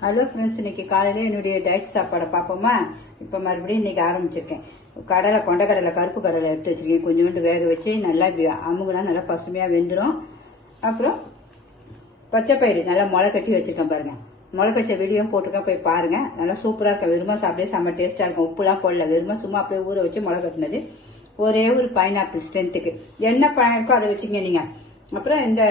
Hello friends, இன்னைக்கு காலையில என்னுடைய டயட் சாப்பாடை பார்ப்போமா. இப்போ மறுபடியும் இன்னைக்கு ஆரம்பிச்சிருக்கேன். கொண்டக்கடலை கருப்பு கடலை எடுத்து வச்சிருக்கேன். கொஞ்சோண்டு வேக வச்சு நல்லா அமுகுனா நல்லா பசுமையாக வெந்துடும். அப்புறம் பச்சைப்பயிறு நல்லா முளை கட்டி வச்சிருக்கேன் பாருங்க. முளை கச்ச வீடியோவும் போட்டிருக்கேன், போய் பாருங்க. நல்லா சூப்பராக இருக்கும். வெறுமா சாப்பிட்டே செம்ம டேஸ்டாக இருக்கும். உப்புலாம் போடல, வெறுமா சும்மா அப்படியே ஊற வச்சு முளை கட்டினது. ஒரே ஒரு பைனாப்பிள் ஸ்ட்ரென்த்துக்கு என்ன பழம் இருக்கோ அதை வச்சுங்க நீங்க. அப்புறம் இந்த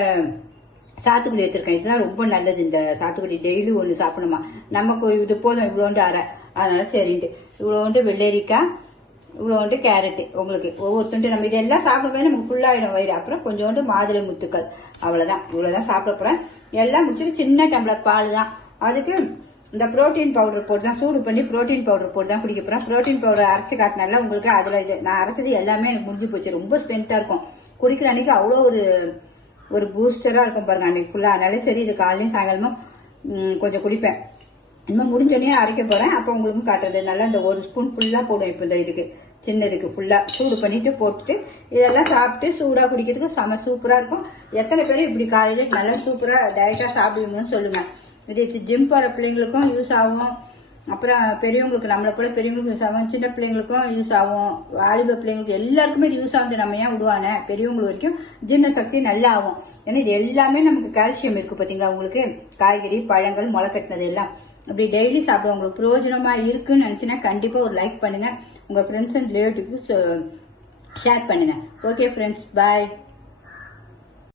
சாத்துக்குடி வச்சிருக்கேன். இதெல்லாம் ரொம்ப நல்லது. இந்த சாத்துக்குடி டெய்லி ஒன்று சாப்பிடணுமா. நமக்கு இது போதும், இவ்வளோண்டு அரை. அதனால சரின்ட்டு இவ்வளோண்டு வெள்ளரிக்காய், இவ்வளோண்டு கேரட்டு. உங்களுக்கு ஒவ்வொருத்துண்டு நம்ம இதெல்லாம் சாப்பிடும்போது நமக்கு ஃபுல்லாகிடும் வயிறு. அப்புறம் கொஞ்சோண்டு மாதுளை முத்துக்கள். அவ்வளோதான், இவ்வளோதான் சாப்பிட போகிறேன். எல்லாம் முடிச்சுட்டு சின்ன டம்ளர் பால் தான். அதுக்கு இந்த புரோட்டீன் பவுடர் போட்டு தான், சூடு பண்ணி புரோட்டீன் பவுடர் போட்டு தான் குடிக்க போகிறேன். புரோட்டீன் பவுடர் அரைச்சி காட்டினால உங்களுக்கு அதில் இது நான் அரைச்சது எல்லாமே எனக்கு முடிஞ்சு போச்சு. ரொம்ப ஸ்ட்ரென்த்தாக இருக்கும். குடிக்கிற அன்னைக்கு அவ்வளோ ஒரு பூஸ்டரா இருக்கும் பாருங்க அன்னைக்கு ஃபுல்லா. அதனால சரி, இது காலையும் சாயங்காலமும் கொஞ்சம் குடிப்பேன். இன்னும் முடிஞ்சோடனே அரைக்க போறேன். அப்போ உங்களுக்கும் காட்டுறது. நல்லா இந்த ஒரு ஸ்பூன் ஃபுல்லா போடும். இப்போ இந்த இதுக்கு சின்னதுக்கு ஃபுல்லா சூடு பண்ணிட்டு போட்டுட்டு இதெல்லாம் சாப்பிட்டு சூடா குடிக்கிறதுக்கு செம சூப்பரா இருக்கும். எத்தனை பேர் இப்படி காலையில நல்லா சூப்பரா டயட்டா சாப்பிடுவீங்கன்னு சொல்லுங்க. இது ஜிம் போற பிள்ளைங்களுக்கும் யூஸ் ஆகும். அப்புறம் பெரியவங்களுக்கு, நம்மளை போல பெரியவங்களுக்கும் யூஸ் ஆகும், சின்ன பிள்ளைங்களுக்கும் யூஸ் ஆகும், வாலிப பிள்ளைங்களுக்கு எல்லாருக்குமே இது யூஸ் ஆகுது. நம்ம ஏன் விடுவானே, பெரியவங்களுக்கு வரைக்கும் ஜீரண சக்தி நல்லா ஆகும். ஏன்னா இது எல்லாமே நமக்கு கால்சியம் இருக்கு பாத்தீங்களா. உங்களுக்கு காய்கறி, பழங்கள், முளை கட்டினது எல்லாம் அப்படி டெய்லி சாப்பிடுவோம். உங்களுக்கு பிரயோஜனமா இருக்குன்னு நினைச்சுன்னா கண்டிப்பா ஒரு லைக் பண்ணுங்க. உங்க ஃப்ரெண்ட்ஸ் அண்ட் ரிலேட்டிவ்க்கு ஷேர் பண்ணுங்க. ஓகே ஃப்ரெண்ட்ஸ், பாய்.